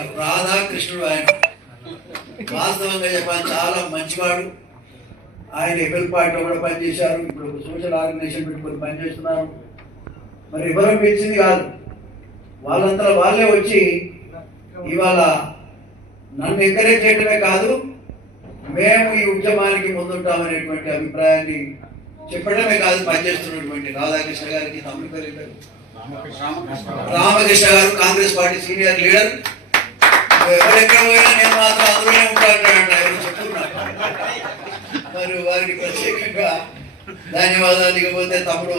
గారు రాధాకృష్ణుడు ఆయన. వాస్తవంగా చెప్పాలి చాలా మంచివాడు. ఆయన ఎబెల్ పార్టీలో కూడా పనిచేశారు. ఇప్పుడు సోషల్ ఆర్గనైజేషన్ పెట్టుకొని పనిచేస్తున్నారు. మరి ఎవరో పిలిచింది కాదు. వాళ్ళంతా వాళ్ళే వచ్చి ఇవాళ నన్ను ఎంకరేజ్ చేయడమే కాదు మేము ఈ ఉద్యమానికి ముందుంటామనేటువంటి అభిప్రాయాన్ని చెప్పడమే కాదు పనిచేస్తున్నటువంటి రాధాకృష్ణ గారికి తమిళ గారికి రామకృష్ణ గారు కాంగ్రెస్ పార్టీ సీనియర్ లీడర్. ఎవరెక్కడ పోయినా నేను మాత్రం అందులోనే ఉంటానంట ఎవరు మరి వారికి ప్రత్యేకంగా ధన్యవాదాలు ఇకపోతే తమ్ముడు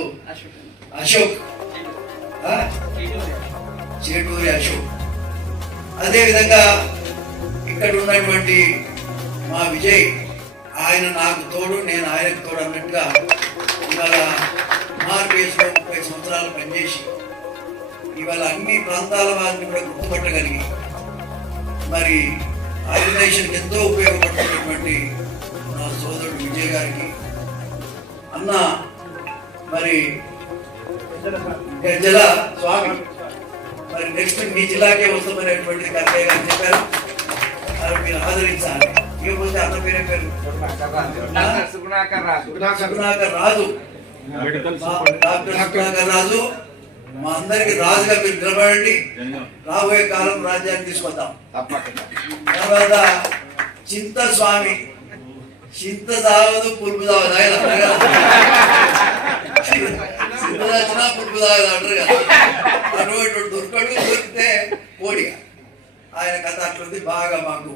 అశోక్. చేటూరి అశోక్ అదే విధంగా ఇక్కడ ఉన్నటువంటి మా విజయ్ ఆయన నాకు తోడు నేను ఆయనకు తోడు అన్నట్టుగా ఇవాళ మార్పేసులో ముప్పై సంవత్సరాలు పనిచేసి ఇవాళ అన్ని ప్రాంతాల వారిని కూడా గుర్తుపట్టగలిగి మరి ఆర్గనైజేషన్కి ఎంతో ఉపయోగపడుతున్నటువంటి నా సోదరుడు విజయ్ గారికి. అన్న మరి గజ్జల స్వామి మరి నెక్స్ట్ మీ జిల్లాకే వస్తామనేటువంటి కర్తయ్య గారు చెప్పారు. అది మీరు ఆదరించాలి. ఇకపోతే అన్న పేరే పేరు? సుగుణాకర్ రాజు. సుగుణాకర్ రాజు. మా డాక్టర్ సుగుణాకర్ రాజు. మా అందరికి రాజుగా మీరు నిలబడండి. రాబోయే కాలం రాజ్యాన్ని తీసుకొద్దాం. తర్వాత చింత స్వామి చింత తాగదు పులుపు తాగదు. ఆయన. చింత వచ్చినా పులుపు తాగదు అంటారు కదా. అటువంటి దొరకడు దొరికితే కోడిగా ఆయన కథ అట్లుంది. బాగా మాకు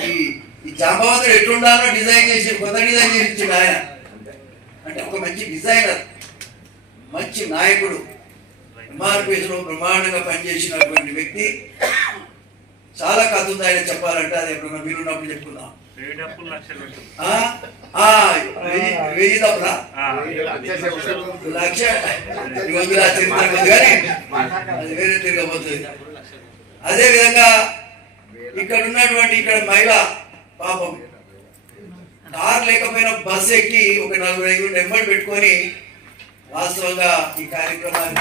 ఈ ఈ జాంబవంతుడు ఎట్లుండాలో డిజైన్ చేసి కొత్త డిజైన్ చేసి ఆయన. అంటే ఒక మంచి డిజైనర్ మంచి నాయకుడు. ఎంఆర్పిఎస్లో బ్రహ్మాండంగా పనిచేసినటువంటి వ్యక్తి. చాలా కథ ఉంది ఆయన చెప్పాలంటే అది ఎప్పుడన్నా మీరున్నప్పుడు చెప్పుకుందాం. వెయ్యి లక్ష. కానీ అది వేరే తిరగబోతుంది. అదే విధంగా ఇక్కడ ఉన్నటువంటి ఇక్కడ మహిళ పాపం. కార్ లేకపోయినా బస్ ఎక్కి ఒక నలుగురు ఐదు నెంబర్ పెట్టుకొని వాస్తవంగా ఈ కార్యక్రమాన్ని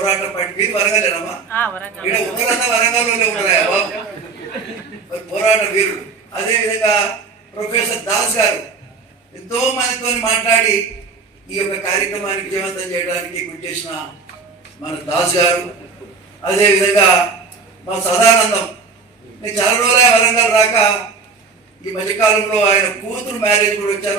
పోరాటం పట్టి మీరు వరగలేనమ్మా. ఇక్కడ ఉత్తరంతా వరంగల్లోనే ఉన్నాయా బాబు? మరి పోరాట వీరుడు. అదే విధంగా ప్రొఫెసర్ దాస్ గారు ఎంతో మందితో మాట్లాడి ఈ యొక్క కార్యక్రమానికి విజయవంతం చేయడానికి చేసిన మన దాస్ గారు. అదే విధంగా మా సదానందం. నేను చాలా రోజులే వరంగల్ రాక ఈ మధ్యకాలంలో ఆయన కూతురు మ్యారేజ్ కూడా వచ్చాను